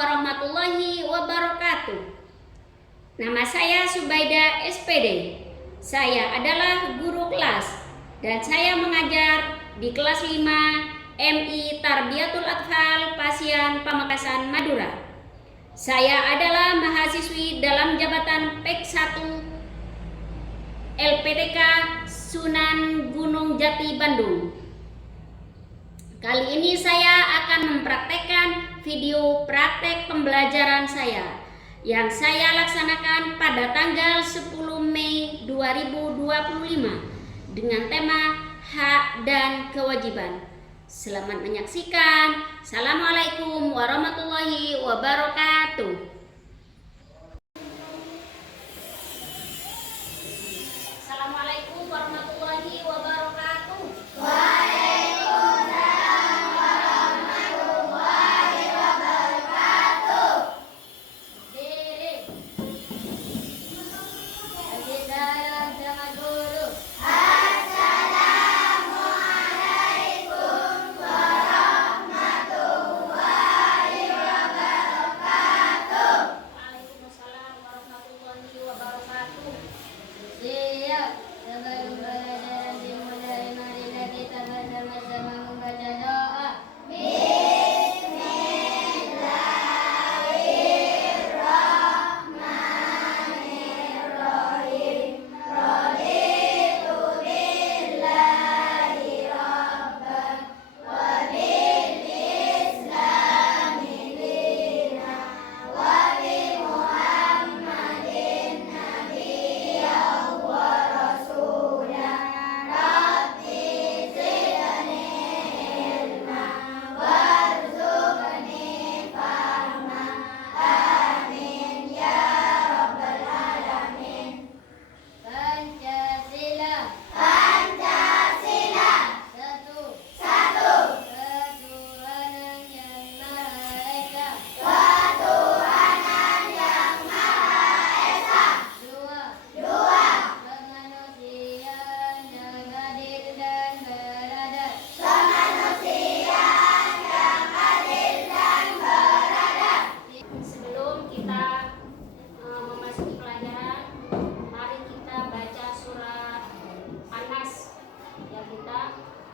warahmatullahi wabarakatuh. Nama saya Subaida SPD. Saya adalah guru kelas dan saya mengajar di kelas 5 MI Tarbiyatul Atfal Pasian Pamekasan Madura. Saya adalah mahasiswi dalam jabatan PEK 1 LPTK Sunan Gunung Jati Bandung. Kali ini saya akan mempraktekkan video praktek pembelajaran saya yang saya laksanakan pada tanggal 10 Mei 2025 dengan tema hak dan kewajiban. Selamat menyaksikan. Assalamualaikum warahmatullahi wabarakatuh. Assalamualaikum warahmatullahi wabarakatuh.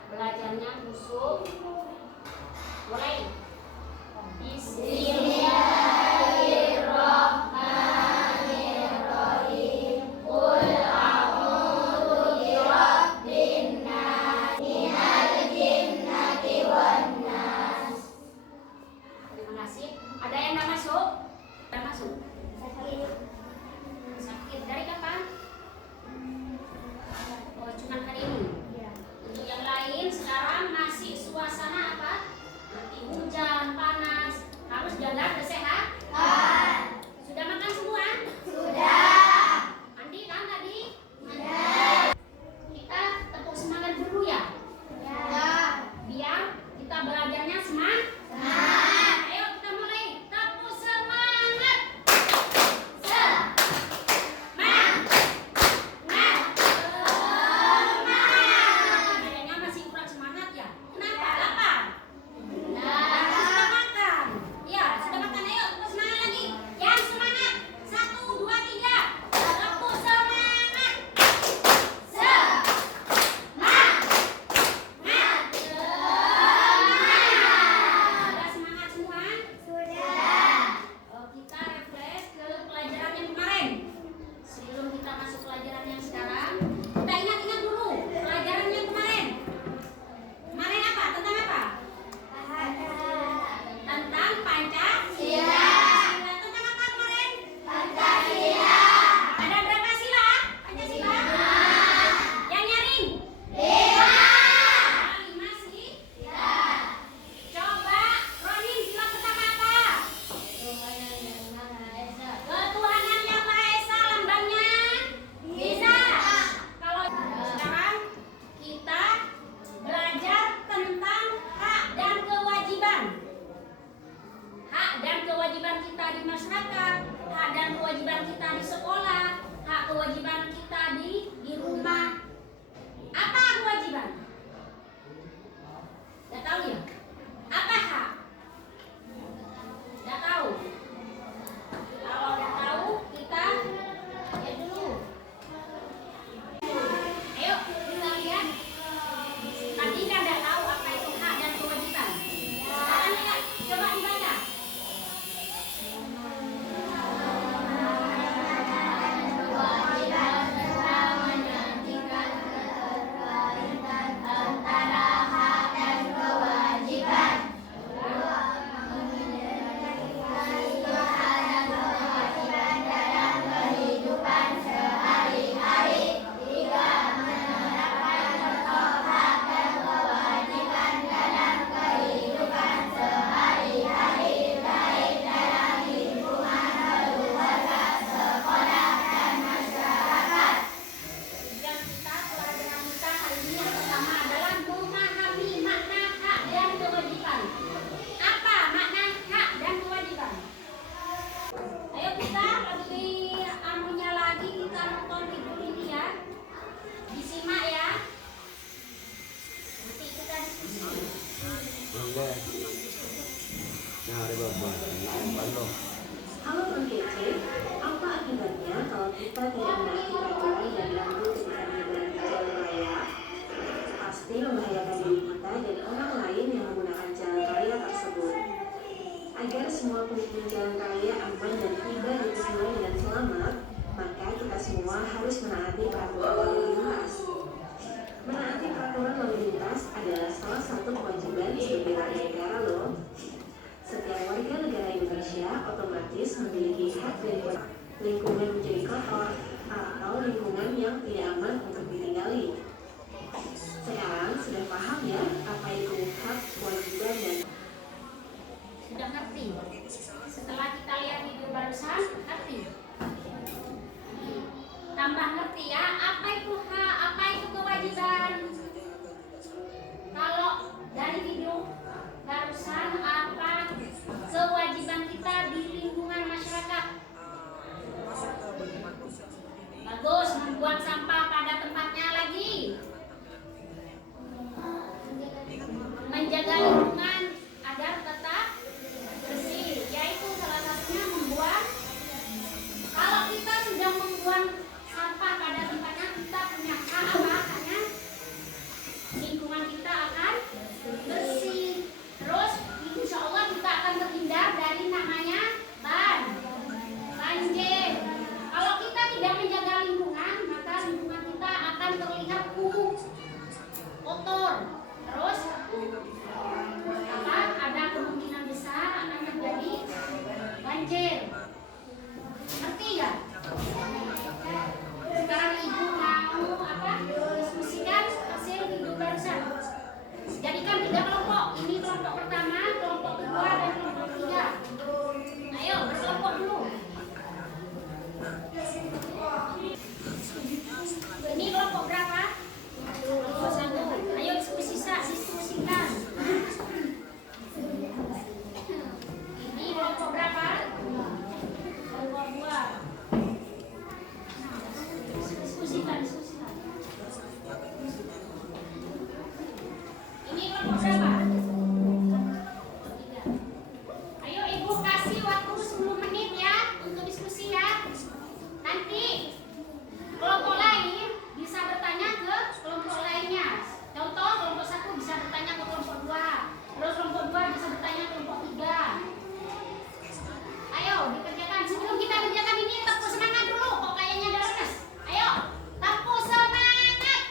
Belajarnya musuh. Mulai. Bismillahirrahmanirrahim. Qul a'udzu birabbin nas, minal jinnati wan nas. Terima kasih. Ada yang enggak masuk? Enggak masuk. Sakit. Dari kapan? Oh, cuma hari ini. Untuk yang lain sekarang masih suasana apa? Nanti hujan, panas. Harus jaga kesehatan. Sudah makan semua? Sudah. Mandi kan tadi? Sudah. Kita tepuk semangat dulu ya? Ya. Biar kita belajarnya semangat. Ayo kita mulai. Tepuk semangat. Halo Bang Kece, apa akibatnya kalau kita tidak menaati peraturan dan lampu ketika berjalan di jalan raya? Pasti membahayakan diri kita dan orang lain yang menggunakan jalan raya tersebut. Agar semua pengguna jalan raya aman dan tiba di tujuan dengan selamat, maka kita semua harus menaati peraturan lalu lintas. Menaati peraturan lalu lintas adalah salah satu kewajiban sebagai warga negara loh. Setiap warga negara Indonesia otomatis memiliki hak dan lingkungan menjadi kotor atau lingkungan yang tidak aman untuk ditinggali. Sekarang sudah paham ya apa itu hak, kewajiban dan Sudah ngerti? Setelah kita lihat video barusan, ngerti? Tambah ngerti ya, apa itu hak, apa itu kewajiban. Kalau dari video barusan, apa kewajiban kita di lingkungan masyarakat? Bagus, membuang sampah pada tempatnya lagi. Menjaga lingkungan agar tetap bersih, yaitu salah satunya membuang. Kalau kita sudah membuang sampah pada tempatnya, kita punya hak apa? Haknya lingkungan kita akan bersih. Terus insya Allah kita akan terhindar dari namanya banjir. Kalau kita tidak menjaga lingkungan, maka lingkungan kita akan terlihat kumuh, kotor. Terus ada kemungkinan besar akan terjadi banjir. Ngerti ya? Sekarang ibu mau diskusikan hasil video barusan. Jadikan 3 kelompok. Ini kelompok pertama, kelompok kedua, dan kelompok ketiga. Ayo berkelompok dulu. Ini kelompok berapa? Kelompok 1. Ayo diskusikan. Ini kelompok berapa? Kelompok 2. Diskusikan. Ini kelompok berapa? 3. Ayo ibu kasih waktu 10 menit ya untuk diskusi ya. Nanti kelompok lain bisa bertanya ke kelompok lainnya. Contoh kelompok 1 bisa bertanya ke kelompok 2. Terus kelompok 2 bisa bertanya ke kelompok 3. Ayo dikerjakan. Sebelum kita kerjakan ini tepuk semangat dulu. Kok kayaknya ada lemes. Ayo tepuk semangat.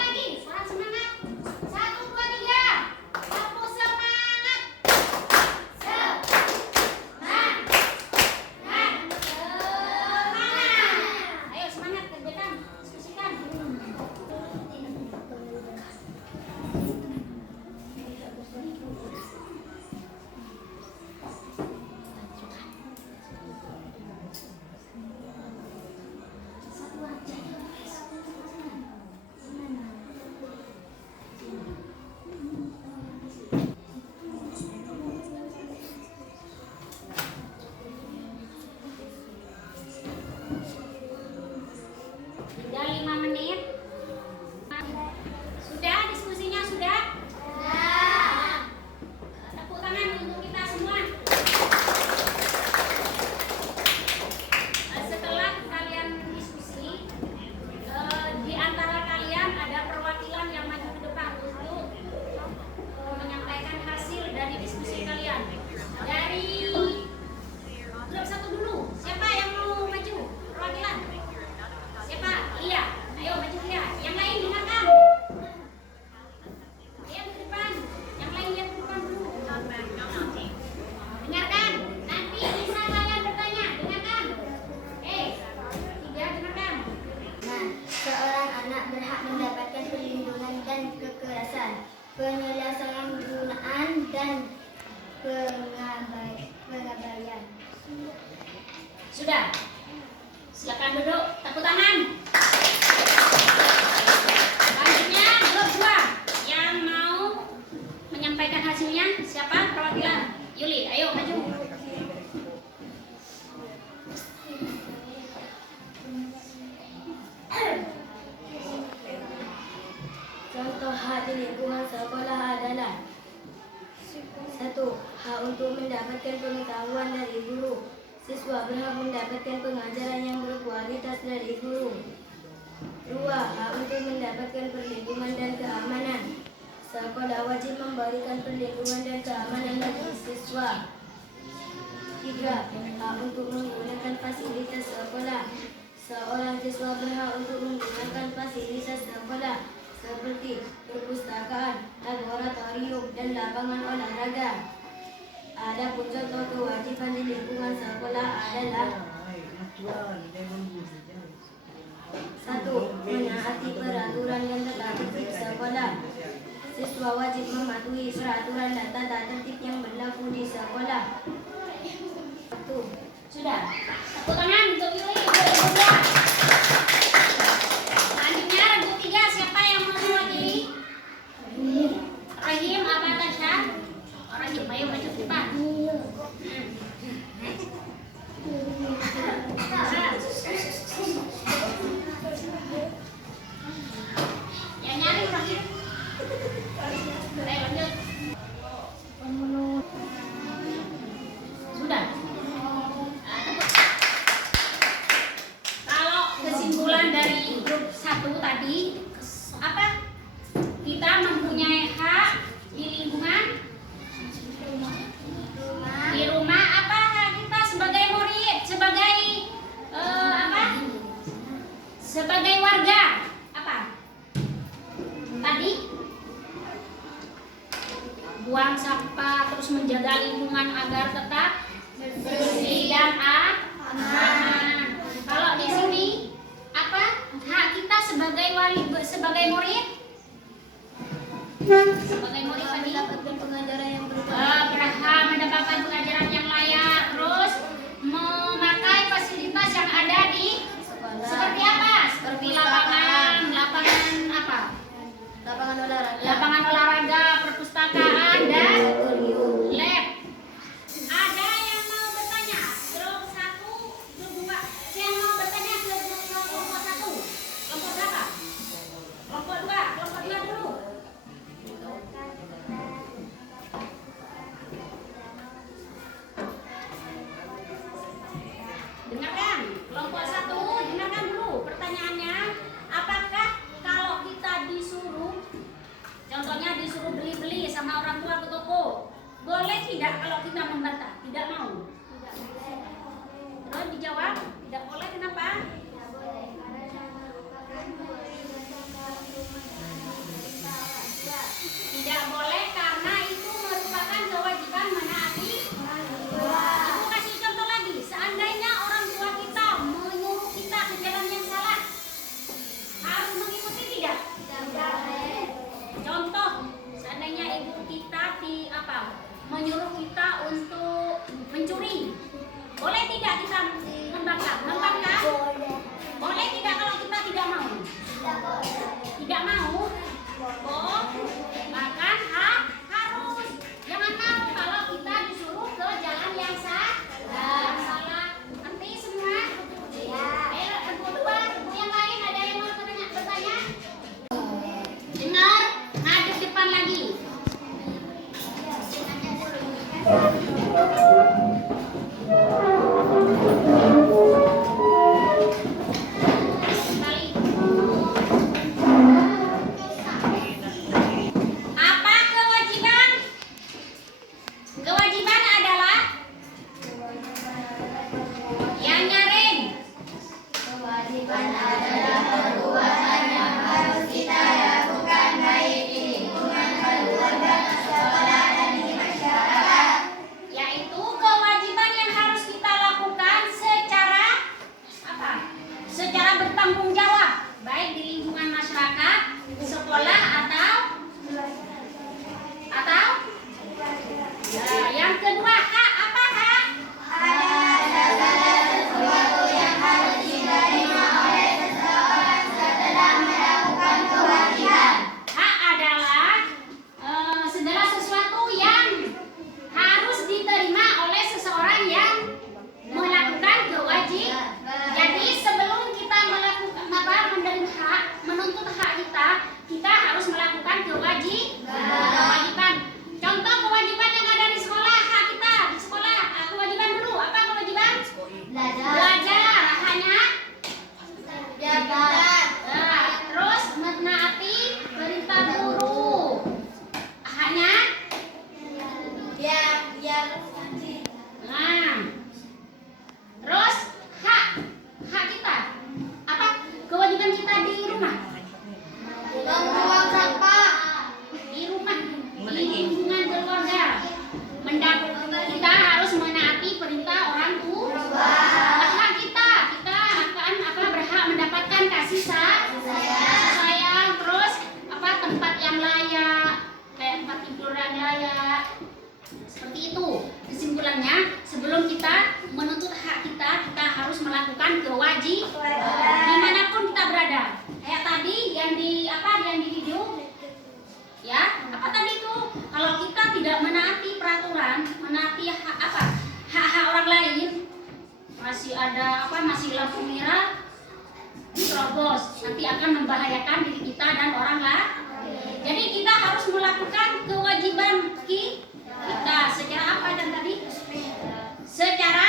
Lagi. Suara semangat. 1, 2, 3. Tepuk semangat. Ayo semangat kerjakan, diskusikan. Satu aja. Tinggal 5 menit. Sudah diskusinya sudah? Sudah. Tepuk tangan untuk kita semua. Setelah kalian diskusi, di antara kalian ada perwakilan yang maju ke depan untuk menyampaikan hasil dari diskusi kalian. Dari grup 1 dulu. Siapa yang mau maju? Perwakilan? Siapa? Iya. Ayo maju dia. Yang lain dengarkan. Lihat ke depan. Yang lain lihat ke depan dulu. Dengarkan. Nanti bisa kalian bertanya. Dengarkan. 3 dengarkan. Nah, seorang anak berhak mendapatkan perlindungan dan kekerasan, penyelesaian penggunaan dan pengabaian. Sudah. Silakan duduk. Tepuk tangan. Selanjutnya grup 2 yang mau menyampaikan hasilnya. Siapa? Perwakilan. Yuli, ayo maju. hak di lingkungan sekolah adalah: 1. Hak untuk mendapatkan pengetahuan dari guru. Siswa berhak mendapatkan pengajaran yang berkualitas dari guru. 2. Hak untuk mendapatkan perlindungan dan keamanan. Sekolah wajib memberikan perlindungan dan keamanan bagi siswa. 3. Hak untuk menggunakan fasilitas sekolah. Seorang siswa berhak untuk menggunakan fasilitas sekolah seperti perpustakaan, laboratorium, dan lapangan olahraga. Adapun contoh kewajiban di lingkungan sekolah adalah: 1. Menaati peraturan yang terdapat di sekolah. Siswa wajib mematuhi peraturan dan tata tertib yang berlaku di sekolah. 1. Sudah. Tepuk tangan untuk Yuli. Selanjutnya regu 3, siapa yang mau mewakili? Rahim, Abah, Tasya. Rahim, ayo maju cepat. Yang nyari Rahim. Ayo lanjut. Sudah. Kalau kesimpulan dari grup 1 tadi, apa? Kita mempunyai hak di lingkungan, di rumah. Apa hak kita sebagai murid, sebagai apa? Sebagai warga. Apa? Tadi buang sampah, terus menjaga lingkungan agar tetap bersih dan aman. Kalau di sini apa hak kita sebagai sebagai murid? Sebagai murid tadi Mendapatkan pengajaran yang berkualitas. berhak mendapatkan pengajaran yang layak, terus memakai fasilitas yang ada di seperti apa? Seperti lapangan apa? Lapangan olahraga, perpustakaan, dan lab. Ada yang mau bertanya? Grup 1, grup 2. Yang mau bertanya ke kelompok 1. Kelompok berapa? Kelompok 2. Kelompok 2 dulu. Dengarkan, kelompok 1, dengarkan dulu pertanyaannya. Apakah kalau kita disuruh, contohnya disuruh beli-beli sama orang tua ke toko, boleh tidak kalau kita membantah? Tidak mau. Terus dijawab, tidak boleh. Kenapa? Tidak boleh karena itu merupakan kewajiban menaati. Ibu kasih contoh lagi. Seandainya orang tua kita menyuruh kita ke jalan yang salah, harus mengikuti tidak? Contoh, seandainya ibu kita menyuruh kita untuk mencuri, boleh tidak kita membangkang? Membangkang? Boleh tidak kalau kita tidak mau? Tidak mau? Oh, bahkan harus. Jangan mau kalau kita disuruh ke jalan yang salah. Nanti semua. Ayo, kedua, yang lain ada yang mau bertanya? Dengar, ngadep depan lagi. Apa kewajiban? Kewajiban adalah yang nyaring. Kewajiban adalah perbuatan yang harus kita lakukan baik di lingkungan keluarga, sekolah, dan di masyarakat. Yaitu kewajiban yang harus kita lakukan secara apa? Secara bertanggung jawab, baik di lingkungan masyarakat, sekolah atau ya, yang kedua hak. Apa hak? Ada segala sesuatu yang harus diterima oleh seseorang setelah melakukan kewajiban. Hak adalah segala sesuatu yang harus diterima oleh seseorang yang melakukan kewajiban. Jadi sebelum kita melakukan menuntut hak kita harus Membuang sampah. Di rumah, di lingkungan keluarga. Kita harus menaati perintah orang tua. Hak kita akan berhak mendapatkan kasih sayang, terus tempat yang layak, kayak tempat tidur yang layak. Seperti itu. Kesimpulannya, sebelum kita menuntut hak kita harus melakukan kewajiban dimanapun kita berada. Kayak tadi yang di video, ya, apa tadi itu? Kalau kita tidak menaati peraturan, menaati hak orang lain, masih lampu merah, terobos, nanti akan membahayakan diri kita dan orang lain. Jadi kita harus melakukan kewajiban kita secara apa dan tadi? Secara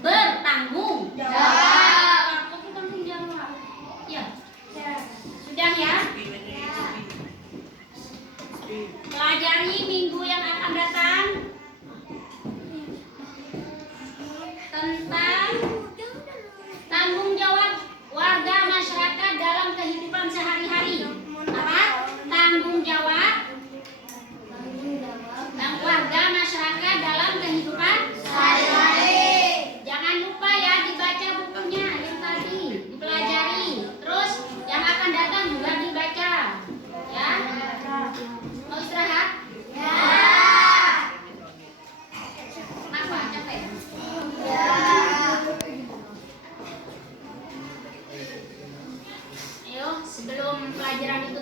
bertanggung jawab. Bertanggung jawab. Ya. Sudah ya? Pelajari minggu yang akan datang tentang tanggung jawab warga masyarakat dalam kehidupan sehari-hari. Apa? Tanggung jawab warga masyarakat dalam kehidupan sehari-hari. Jangan lupa ya dibaca bukunya yang tadi, dipelajari. Terus yang akan datang juga dibaca. Ya? Mau istirahat? Ya. Kenapa? Capek? Ya. Ayo, sebelum pelajaran itu